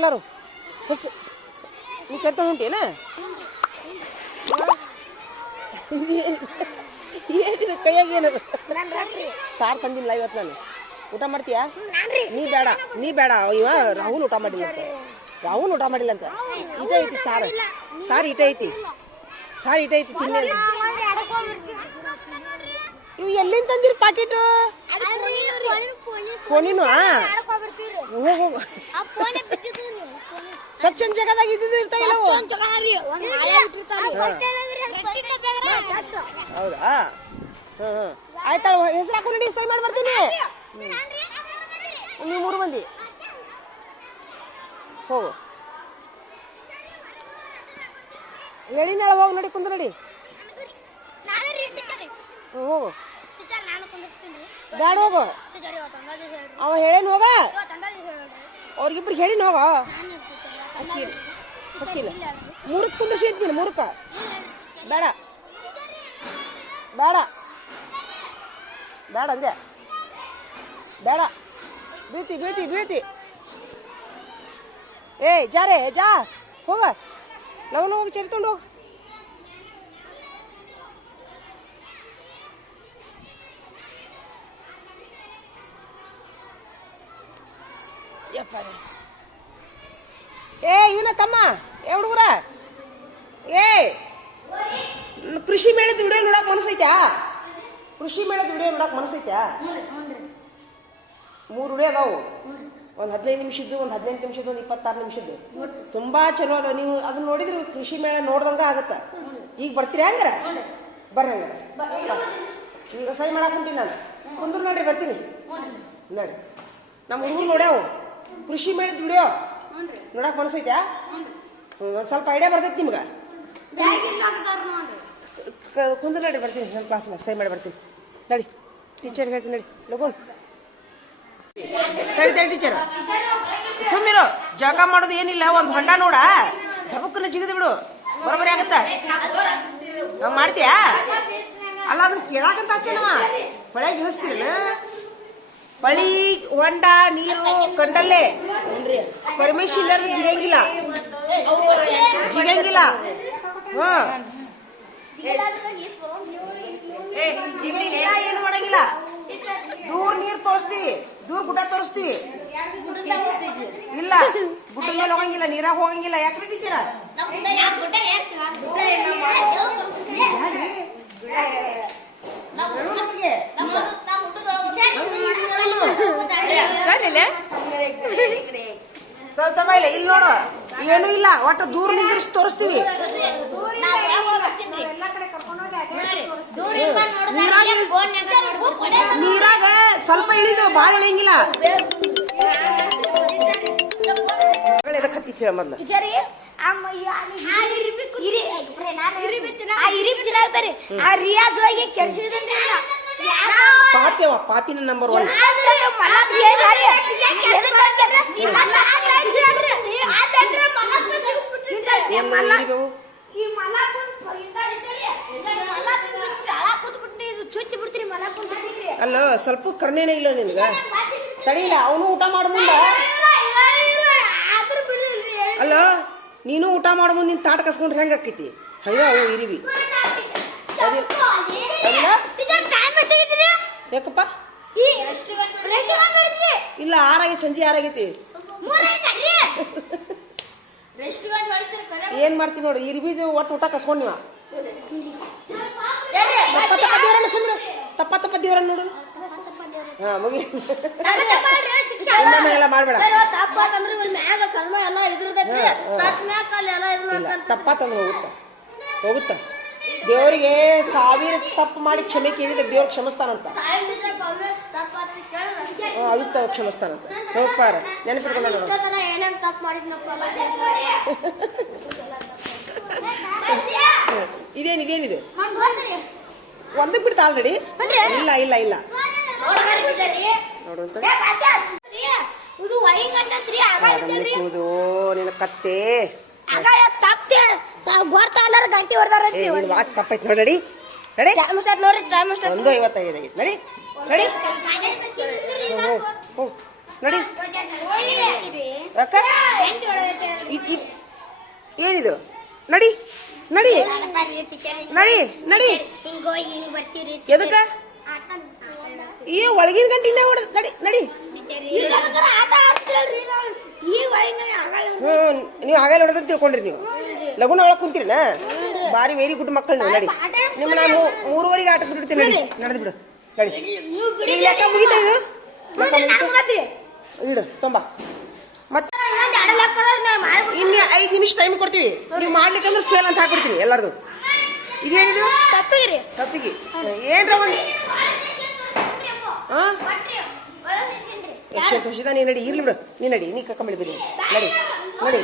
ಎಲ್ಲಾರು? ಹೊಸ ನೀ ಚಟ್ಟ ಹೊಂಟೇನ ಏನಿದೆ ಕೈಯಾಗ ಏನದು? ಸಾರು ತಂದಿಲ್ಲ ಇವತ್ತು ನಾನು. ಊಟ ಮಾಡ್ತೀಯಾ? ನೀ ಬೇಡ ನೀ ಬೇಡ. ಇವ ರಾಹುಲ್ ಊಟ ಮಾಡಿಲ್ಲ ಅಂತ. ರಾಹುಲ್ ಊಟ ಮಾಡಿಲ್ಲ ಅಂತ. ಇದೇ ಐತಿ ಸಾರು. ಸಾರು ಇಟೇ ಐತಿ. ಸಾರು ಐತಿ ತಿನ್ನಿ. ಇವು ಎಲ್ಲಿಂದ ತಂದಿರಿ ಪಾಕೆಟ್ ಫೋನಿನು ಹೋಗು ಸ್ವಚ್ಛ ಜಗದಾಗ ಇದ್ದಿದ್ದು ಇರ್ತಾಯಿಲ್ಲ ಅವು. ಹೌದಾ? ಹಾಂ ಹಾಂ. ಆಯ್ತಾ ಹೆಸರು ಹಾಕೊಂಡು ಸೈ ಮಾಡಿ ಬರ್ತೀನಿ. ನೀವು ಮೂರು ಮಂದಿ. ಹೋಗು ಹೇಳಿನಲ್ಲ ಹೋಗಿ ನಡಿ ಕುಂದ್ರ ನಡಿ. ಹೋಗು. ಬ್ಯಾಡ ಹೋಗು. ಅವ ಹೇಳೇನು ಹೋಗ? ಅವ್ರಿಗಿಬ್ರು ಹೇಳಿನ ಹೋಗ. ಹಕ್ಕಿಲ್ಲ ಹಕ್ಕಿಲ್ಲ ಮೂರಕ್ಕೆ ಕುಂದ್ರಿಸಿ ಇದ್ದೀನಿ ಮೂರಕ್ಕ ಬೇಡ. ಬೇಡ. ಬೇಡ ಅಂದೆ. ಬೇಡ. ಬೀಳ್ತಿ ಬೀಳ್ತಿ ಬೀಳ್ತಿ. ಏಯ್ ಜಾರೇ ಜಾ. ಹೋಗ. ಲವನ್ ಹೋಗಿ ಚರಿತೊಂಡು ಹೋಗಿ. ಯಪ್ಪ ಏ ಇವನ ತಮ್ಮ ಏ ಹುಡುಗರ. ಏ ಕೃಷಿ ಮೇಳದ ವಿಡಿಯೋ ನೋಡಕ್ ಮನಸ್ಸೈತ್ಯಾ? ಕೃಷಿ ಮೇಳದ ವಿಡಿಯೋ ನೋಡಕ್ ಮನಸ್ಸೈತ್ಯಾ? ಮೂರು ವಿಡಿಯೋ ಅದಾವು. ಒಂದು ಹದಿನೈದು ನಿಮಿಷದ್ದು ಒಂದು ಹದಿನೆಂಟು ನಿಮಿಷದ್ದು ಒಂದು ಇಪ್ಪತ್ತಾರು ನಿಮಿಷದ್ದು. ತುಂಬಾ ಚಲೋ ಅದ ನೀವು ಅದನ್ನ ನೋಡಿದ್ರೆ ಕೃಷಿ ಮೇಳ ನೋಡ್ದಂಗ ಆಗತ್ತ. ಈಗ ಬರ್ತೀರಾ ಹಂಗಾರ? ಬರ್ರಿ ಹಂಗಾರ. ಈಗ ಸಹಿ ಮಾಡಕ್ ಹೊಂಟಿ ನಾನು. ಕುಂದ್ರು ನೋಡ್ರಿ ಬರ್ತೀನಿ. ನೋಡಿ ನಮ್ಮ ಹುಡುಗರು ನೋಡ್ಯಾವು. ಕೃಷಿ ಮೇಳ ದುಡಿಯೋ ನೋಡಕ್ ಮನಸ್ಸೈತ್ಯಾ? ಒಂದ್ ಸ್ವಲ್ಪ ಐಡಿಯಾ ಬರ್ತೈತಿ ನಿಮ್ಗೆ. ಕುಂದ್ರು ನಡಿ ಬರ್ತೀನಿ. ನನ್ನ ಕ್ಲಾಸ್ ಸೈ ಮಾಡಿ ಬರ್ತೀನಿ. ನಡಿ. ಟೀಚರ್ ಹೇಳ್ತೀನಿ ನಡಿ. ಲಗುನ್. ತಡಿ ಟೀಚರ್ ಸುಮ್ಮಿರು ಜಳಕ ಮಾಡೋದು ಏನಿಲ್ಲ ಒಂದು ಹೊಂಡ ನೋಡ. ಧಬಕ್ಕನ ಜಿಗಿದು ಬಿಡು. ಬರೋಬರಿ ಆಗತ್ತ. ನಾವು ಮಾಡ್ತೀಯಾ? ಅಲ್ಲ ಅದನ್ನ ಕೇಳಾಕಂತ ಹಚ್ಚೇನವ ಹೊಳೆಗೆ ಇಳಿಸ್ತೀರನ ಬಳಿ ಹೊಂಡ ನೀರು ಕಂಡಲ್ಲೇ. ಪರ್ಮಿಷನ್ ಇಲ್ಲ ಜಿಗಂಗಿಲ್ಲ ಜಿಗಂಗಿಲ್ಲ ಹಾ ಏನು ಮಾಡಂಗಿಲ್ಲ. ದೂರ ನೀರ್ ತೋರಿಸ್ತೀವಿ ದೂರ ಗುಡ್ಡ ತೋರಿಸ್ತೀವಿ ಇಲ್ಲ, ಗುಡ್ಡ ಮೇಲೆ ಹೋಗಂಗಿಲ್ಲ, ನೀರಾಗ ಹೋಗಂಗಿಲ್ಲ. ಯಾಕ್ರಿ ಟೀಚರ ಇಲ್ಲ, ಇಲ್ಲಿ ನೋಡು. ಏನು ಇಲ್ಲ, ಒಟ್ಟು ದೂರ ನಿಂದಿರಿಸಿ ತೋರಿಸ್ತೀವಿ. ನೀರಾಗ ಸ್ವಲ್ಪ ಇಳಿದು ಭಾಳ ಇಳಿಯಂಗಿಲ್ಲ ಎದಕ್ಕೆ ಮೊದ್ಲು ಪಾಪಿಯವ ಪಾಪಿನ ನಂಬರ್ ಒನ್ ಏನ್ ಮಲ ಅಲ್ಲ ಸ್ವಲ್ಪ ಕರ್ಣೇನೇ ಇಲ್ಲ ನಿನ್ಗೆ. ತಡಿಲ್ಲ ಅವನು ಊಟ ಮಾಡ ಮುಂದ. ಅಲ್ಲ ನೀನು ಊಟ ಮಾಡ ಮುಂದೆ ನಿನ್ ತಾಟ ಕಸ್ಕೊಂಡ್ರೆ ಹೆಂಗ ಆಕೈತಿ? ಹಂಗ ಅವು ಇರಿವಿ. ಯಾಕಪ್ಪ? ಇಲ್ಲ ಆರಾಗಿ ಸಂಜೆ ಆರಾಗೈತಿ. ಏನ್ ಮಾಡ್ತೀನಿ ನೋಡಿ ಇರುಬೀಜ ಒಟ್ಟು ಊಟ ಕಸ್ಕೊಂಡ್ ನೀವ. ತಪ್ಪ ತಪ್ಪ ದೇವರನ್ನ ಸುಂದ್ರ ತಪ್ಪ ತಪ್ಪ ದೇವರನ್ನ ನೋಡು. ಹಾ ಮುಗಿ. ಎಲ್ಲ ಮಾಡ್ಬೇಡ. ತಪ್ಪ ತಂದ್ರೆ ಹೋಗುತ್ತ? ಹೋಗುತ್ತ? ದೇವರಿಗೆ ಸಾವಿರ ತಪ್ಪು ಮಾಡಿ ಕ್ಷಮೆ ಕೇಳಿದ ದೇವ್ರ ಕ್ಷಮಿಸ್ತಾನಂತ. ಅಂತ ಅವಿತ್ತ ಕ್ಷಮಿಸ್ತಾನಂತ. ಸೂಪರ್. ನೆನಪಿಟ್ಕೊಂಡ ಇದೇನು ಇದೇನಿದು? ಒಂದ್ ಒಂದಕ್ಕೆ ಬಿಡ್ತಾ ಆಲ್ರೆಡಿ ಇಲ್ಲ ಇಲ್ಲ ಇಲ್ಲ. ನೋಡುವಂತ ನಿನ್ನ ಕತ್ತೆ. ಗೊತ್ತ ಎಲ್ಲಾರ ಗಂಟೆ ಹೊಡ್ದಾರಂತ್ರಿ ಏ ವಾಚ್ ತಪ್ಪೈತಿ ನೋಡಿ ನಡಿ. ನಡಿ. ಟೈಮ್ ಸ್ಟಾರ್ಟ್ ನೋಡಿ. ಟೈಮ್ ಸ್ಟಾರ್ಟ್ ಒಂದು ಐವತ್ತೈದು ನಡಿ. ನಡಿ ಅಕ್ಕ ಏನಿದು? ನಡಿ. ನಡಿ. ನಡಿ ನಡಿ. ಎದಕ್ಕ? ಈ ಒಳಗಿನ ಗಂಟಿನ ಹೊಡೆದ ನಡಿ ನಡಿ. ಹ್ಮ್ ನೀವು ಆಗಲ್ಲ ಹೊಡೆದ ತಿಳ್ಕೊಂಡ್ರಿ ನೀವು. ಲಗುನ ಒಳಗೆ ಕುಂತೀರಿನ ಬಾರಿ ವೇರಿ ಗುಡ್ ಮಕ್ಕಳು ನೀವು ನಡಿ ನಿಮ್ಮ ನಾನು ಮೂರುವರೆಗೆ ಆಟಕ್ಕೆ ಬಿಡ್ತೀನಿ ನಡಿ ನಡೆದು ಬಿಡು ನಡಿ ಈಗ ಲೆಕ್ಕ ಮುಗಿತ ಇದು ನಾನು ಇಡು ತುಂಬ ಮತ್ತೆ. ಇನ್ನು ಐದು ನಿಮಿಷ ಟೈಮ್ ಕೊಡ್ತೀವಿ ನೀವು ಮಾಡ್ಲಿಕ್ಕಂದ್ರೆ ಫೇಲ್ ಅಂತ ಹಾಕ್ಬಿಡ್ತೀನಿ ಎಲ್ಲರದು ಇದೇನಿದು ತಪ್ಪಿಗ್ರಿ ತಪ್ಪಿಗೆ ಏನ್ರ ಒಂದು ಹಾ ಎಷ್ಟು ಖುಷಿದ ನೀ ನಡಿ ಇರ್ಲಿ ಬಿಡು ನೀ ನಡಿ ನೀ ಕಕ್ಕ ಬಿಡಿ ನಡಿ ನಡಿ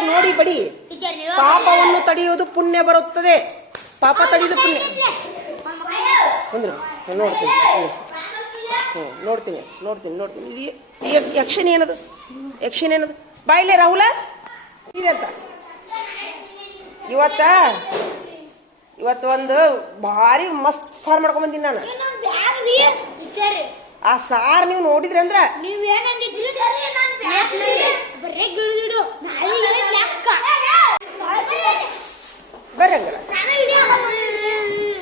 ನೋಡಿ ಬಡಿ. ಪಾಪವನ್ನು ತಡೆಯುವುದು ಪುಣ್ಯ ಬರುತ್ತದೆ. ಪಾಪ ತಡೆಯುವುದು ಪುಣ್ಯ. ನೋಡ್ತೀನಿ. ಹ್ಞೂ ನೋಡ್ತೀನಿ ನೋಡ್ತೀನಿ ನೋಡ್ತೀನಿ. ಇದು ಈ ಯಕ್ಷಿಣಿ ಏನದು? ಯಕ್ಷಿಣಿ ಏನದು? ಬಾಯಿಲೆ ರಾಹುಲ? ಅಂತ. ಇವತ್ತ ಇವತ್ತು ಒಂದು ಭಾರಿ ಮಸ್ತ್ ಸಾರು ಮಾಡ್ಕೊಂಡ್ ಬಂದೀನಿ ನಾನು. ಆ ಸಾರ್ ನೀವು ನೋಡಿದ್ರಿ ಅಂದ್ರ ನೀವೇನಂದಿದ್ರಿ ಬರೇ ಗಿಳಿಗಿಡು ನಾಳೆ ಲೆಕ್ಕ ಬರ್ರಿ ಹಂಗಾರ. ನಾನು ವಿಡಿಯೋ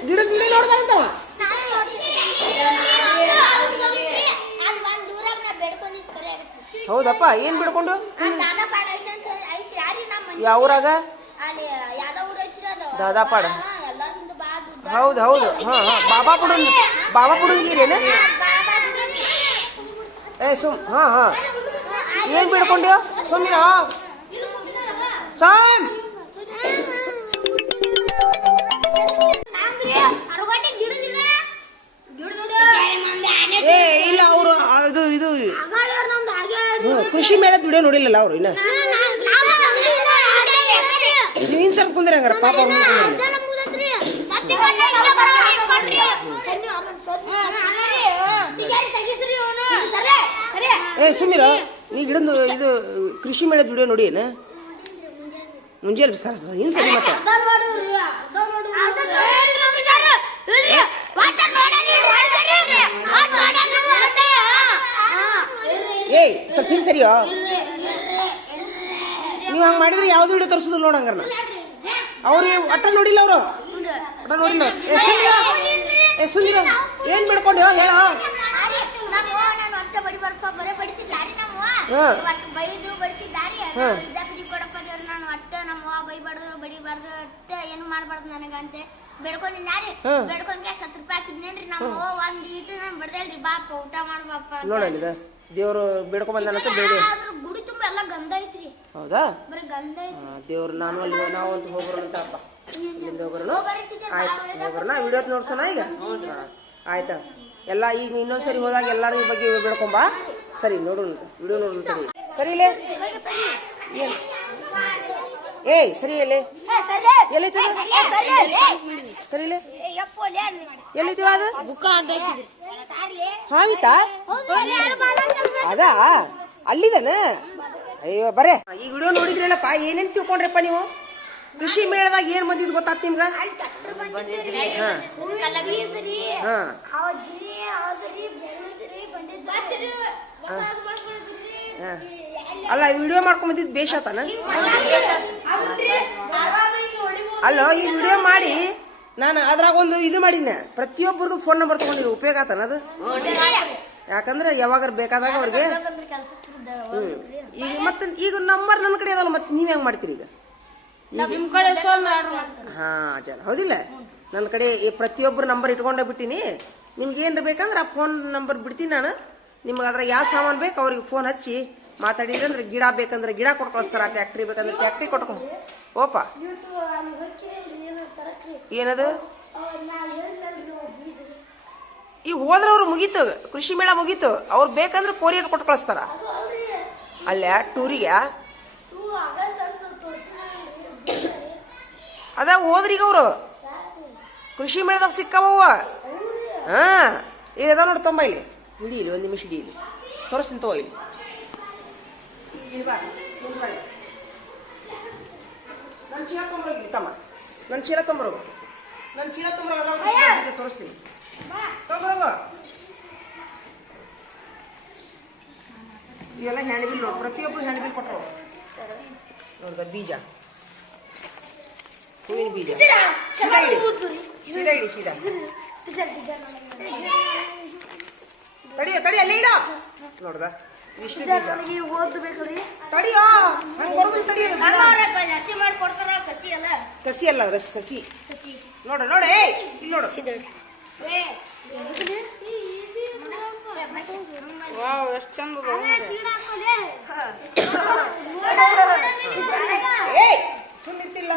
ಗಿಡ ಗಿಡ ಹೌದಪ್ಪ ಏನ್ ಬಿಡ್ಕೊಂಡು? ಯಾವ್ರಾಗ ದಾದಾಪಾಡ. ಹೌದು ಹೌದು. ಹಾ ಹಾ. ಬಾಬಾ ಪುಡನ್ ಬಾಬಾ ಪುಡನ್ಗಿರೇನ ಏ ಸುಮ್ ಹಾ ಹಾ. ಏನ್ ಬಿಡ್ಕೊಂಡ್ಯೋ? ಸುಮ್ಮಿನ ಸಾಮ್ ಏ, ಇಲ್ಲ, ಅವರು ಇದು ಇದು. ಕೃಷಿ ಮೇಳದ ವಿಡಿಯೋ ನೋಡಿಲ್ಲಲ್ಲ ಅವರು ಇನ್ನ? ನೀನ್ ಸ್ವಲ್ಪ ಕುಂದ್ರೆ ಹಂಗಾರ, ಪಾಪ ಅವ್ರು. ಏ ಸುಮೀರ ನೀ ಗಿಡದ ಇದು ಕೃಷಿ ಮೇಳದ ವಿಡಿಯೋ ನೋಡಿ ಏನ? ಮುಂಜಾನೆ ಸರ್ ಇನ್ ಸರಿ ಮತ್ತೆ. ಏಯ್ ಸ್ವಲ್ಪ ಹಿಂಗ್ ಸರಿಯೋ? ನೀವು ಹಂಗ್ ಮಾಡಿದ್ರೆ ಯಾವ್ದು ವಿಡಿಯೋ ತೋರಿಸೋದಿಲ್ಲ ನೋಡ ಹಂಗಾರ ಅವ್ರು ಅಟ್ಟ ನೋಡಿಲ್ಲ ಅವರು. ಅಟ್ಟ ನೋಡಿಲ್ಲ. ಏ ಸುಮ್ಮಿರ ಏನು ಏನ್ ಬಿಡ್ಕೊಂಡು ಹೇಳ? ಬೈದು ಬಡಿಸಿದ್ದಾರೆ. ದಾರಿ ಇದ್ದ ಬಿಡಿ ಕೊಡಪ್ಪ ದೇವ್ರು ನಾನು ಒಟ್ಟ ನಮ್ಮ ಅವ್ವ ಬೈಬಾರ್ದು ಬಡಿಬಾರ್ದು ಒಟ್ಟ ಏನು ಮಾಡ್ಬಾರ್ದು ನನಗಂತೆ. ಬೆಡ್ಕೊಂಡಿದ್ದಾರೆ. ಹಾ. ಬೆಡ್ಕೊಂಡ್ಗೆ ಸತ್ ರೂಪಾಯಿ ಹಾಕಿದ್ನೇನ್ರಿ ನಮ್ಮ ಅವ್ವ ಒಂದ್ ಈಟು ನಾನು ಬಡ್ದೇಲ್ರಿ ಬಾಪ ಊಟ ಮಾಡ್ಬಾಪ ದೇವ್ರು ಬೇಡಿ. ಆದ್ರೂ ಗುಡಿ ತುಂಬ ಎಲ್ಲ ಗಂಧ ಐತ್ರಿ. ಹೌದಾ? ಬರೀ ಗಂಧ ಐತಿ ದೇವ್ರು ನಾನು ಅಲ್ಲಿ ನಾವು ಅಂತ ಅಪ್ಪ. ಇಲ್ಲಿಂದ ಆಯ್ತು. ನೋಡ್ಸೋಣ ಈಗ? ಆಯ್ತಾ? ಎಲ್ಲ ಈಗ ಇನ್ನೊಂದ್ಸರಿ ಹೋದಾಗ ಎಲ್ಲಾರು ಈ ಬಗ್ಗೆ ಬೇಡ್ಕೊಂಬ ಸರಿ ನೋಡೋಣ ವಿಡಿಯೋ ನೋಡೋಣ ತಡಿ ಸರಿ, ಇಲ್ಲೇ. ಏನ್? ಏಯ್, ಸರಿ ಎಲ್ಲಿ ಎಲ್ಲೈತದ ಸರಿ, ಇಲ್ಲೇ. ಎಲ್ಲೈತಿವ ಅದು? ಹಾವಿತಾ ಅದಾ? ಅಲ್ಲಿದನ? ಅಯ್ಯೋ, ಬರೇ. ಈ ವಿಡಿಯೋ ನೋಡಿದ್ರಲ್ಲಪ್ಪ, ಏನೇನ್ ತಿಳ್ಕೊಂಡ್ರಪ್ಪ ನೀವು? ಕೃಷಿ ಮೇಳದಾಗ ಏನ್ ಬಂದಿದ್ ಗೊತ್ತಾತ್ ನಿಮ್ಗ. ಅಲ್ಲ ವಿಡಿಯೋ ಮಾಡ್ಕೊಂಡ್ ಬಂದಿದ್ ತಾನ? ಆತನ ಅಲ್ಲ ಈ ವಿಡಿಯೋ ಮಾಡಿ ನಾನು ಅದ್ರಾಗ ಒಂದು ಇದು ಮಾಡಿನ ಪ್ರತಿಯೊಬ್ಬರದು ಫೋನ್ ನಂಬರ್ ತಗೊಂಡಿದ್ರು ಉಪಯೋಗ ಆತನ ಅದು ಯಾಕಂದ್ರೆ ಯಾವಾಗ ಬೇಕಾದಾಗ ಅವ್ರಿಗೆ. ಈಗ ಮತ್ತೆ ಈಗ ನಂಬರ್ ನನ್ನ ಕಡೆ ಅದಲ್ಲ ಮತ್ತೆ ನೀವ್ ಹೆಂಗ್ ಮಾಡ್ತೀರಿ ಈಗ? ಹಾ ಜನ ಹೌದಿಲ್ಲ? ನನ್ನ ಕಡೆ ಈ ಪ್ರತಿಯೊಬ್ಬರು ನಂಬರ್ ಇಟ್ಕೊಂಡೇ ಬಿಟ್ಟಿನಿ ನಿಮ್ಗೆ ಏನ್ರ ಬೇಕಂದ್ರೆ ಆ ಫೋನ್ ನಂಬರ್ ಬಿಡ್ತೀನಿ ನಾನು. ನಿಮ್ಗೆ ಅದ್ರಾಗ ಯಾವ ಸಾಮಾನು ಬೇಕು ಅವ್ರಿಗೆ ಫೋನ್ ಹಚ್ಚಿ ಮಾತಾಡಿದ್ರೆ ಅಂದ್ರೆ ಗಿಡ ಬೇಕಂದ್ರೆ ಗಿಡ ಕೊಟ್ಟು ಕಳಿಸ್ತಾರ ಟ್ಯಾಕ್ಟ್ರಿ ಬೇಕಂದ್ರೆ ಫ್ಯಾಕ್ಟ್ರಿ ಕೊಟ್ಕೊ ಓಪ. ಏನದು? ಈಗ ಹೋದ್ರವ್ರು ಮುಗೀತು ಕೃಷಿ ಮೇಳ ಮುಗೀತು. ಅವ್ರು ಬೇಕಂದ್ರೆ ಕೋರಿಯರ್ ಕೊಟ್ಟು ಕಳಿಸ್ತಾರ. ಅಲ್ಲೇ ಟೂರಿಗೆ ಅದ ಹೋದ್ರೀಗ ಅವರು. ಕೃಷಿ ಮೇಳದಾಗ ಸಿಕ್ಕಾವ ಹಾ, ಇಲ್ಲಿ ಅದ ನೋಡಿ ತೊಂಬ ಇಲ್ಲಿ. ಹಿಡಿ ಇಲ್ಲಿ ಒಂದು ನಿಮಿಷ ಹಿಡಿ ಇಲ್ಲಿ. ತೋರಿಸ್ತೀನಿ ತಗೋ ಇಲ್ಲಿ. ನನ್ನ ಚೀಲ ಇಲ್ಲಿ ತಮ್ಮ. ನನ್ನ ಚೀಲ ತೊಂಬರೋಗು ನನ್ನ ಚೀಲ ತೊಂಬರೋಗ ತೋರಿಸ್ತೀನಿ. ತೊಂಬರೋಗು ಇವೆಲ್ಲ ಹ್ಯಾಂಡ್ಬಿಲ್ ನೋಡಿ ಪ್ರತಿಯೊಬ್ಬರು ಹ್ಯಾಂಡ್ಬಿಲ್ ಕೊಟ್ಟರು ನೋಡ್ದ ಬೀಜ. ಹೂವಿನ ಬೀಜ ಸೀದಾ ಇಡಿ ಸೀದಾ ಇಡಿ ಸೀದಾ ತಡಿಯ ತಡಿ ಅಲ್ಲಿ ಇಡ. ನೋಡ್ದ ಇಷ್ಟು ಬೀಜ ತಡಿಯೋ ಹಂಗ ಬರೋದು ತಡಿಯೋದು ಹಸಿ ಮಾಡಿ ಕೊಡ್ತಾರ ಕಸಿ ಅಲ್ಲ? ಕಸಿ ಅಲ್ಲ ರಸ್ ಸಸಿ. ಸಸಿ. ನೋಡು ನೋಡು ಏಯ್ ಇಲ್ಲಿ ನೋಡು. ವಾವ್ ಎಷ್ಟು ಚಂದ ಏಯ್ ಸುಮ್ಮಿರ್ತಿಲ್ಲ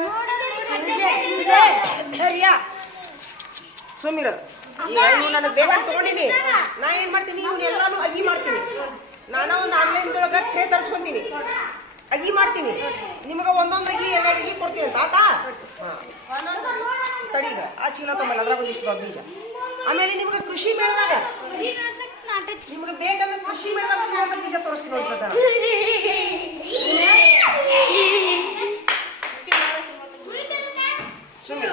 ಇವು ನನಗೆ ಬೇಗ ತಗೊಂಡಿನಿ. ನಾ ಏನ್ ಮಾಡ್ತೀನಿ? ಇವ್ನ ಎಲ್ಲಾನು ಅಗಿ ಮಾಡ್ತೀನಿ. ನಾನ ಒಂದು ಆನ್ಲೈನ್ ಒಳಗ ಟ್ರೇ ತರಿಸ್ಕೊಂತೀನಿ. ಅಗಿ ಮಾಡ್ತೀನಿ. ನಿಮಗ ಒಂದೊಂದು ಅಗಿ ಎಲ್ಲ ಅಗಿ ಕೊಡ್ತೀನಿ ತಾತ ತಡೀಗ ಆ ಚೀಲ ತೊಂಬಲ್ಲ ಅದ್ರಾಗ ಒಂದಿಷ್ಟು ಬೀಜ. ಆಮೇಲೆ ನಿಮ್ಗೆ ಕೃಷಿ ಮೇಳದಾಗ, ನಿಮ್ಗೆ ಬೇಕಂದ್ರೆ ಕೃಷಿ ಮೇಳದಾಗ ಬೀಜ ತೋರಿಸ್ತೀನಿ ನೋಡಿ ಸದ ಸುಮ್ಮಿರ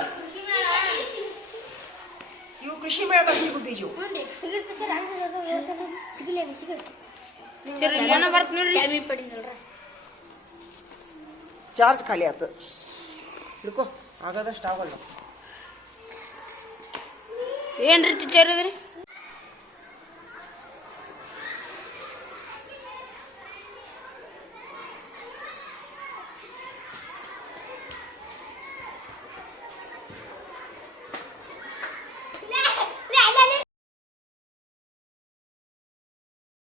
ಇವು ಕೃಷಿ ಮೇಳದಾಗ ಸಿಗು ಬೀಜ ಇವು. ಏನೋ ಬರ್ತ ನೋಡ್ರಿ ಚಾರ್ಜ್ ಖಾಲಿ ಆಯ್ತು ಹಿಡ್ಕೋ ಆಗದಷ್ಟು ಆಗಲ್ಲ. ಏನ್ರಿ ಟೀಚರ್ ಇದ್ರಿ?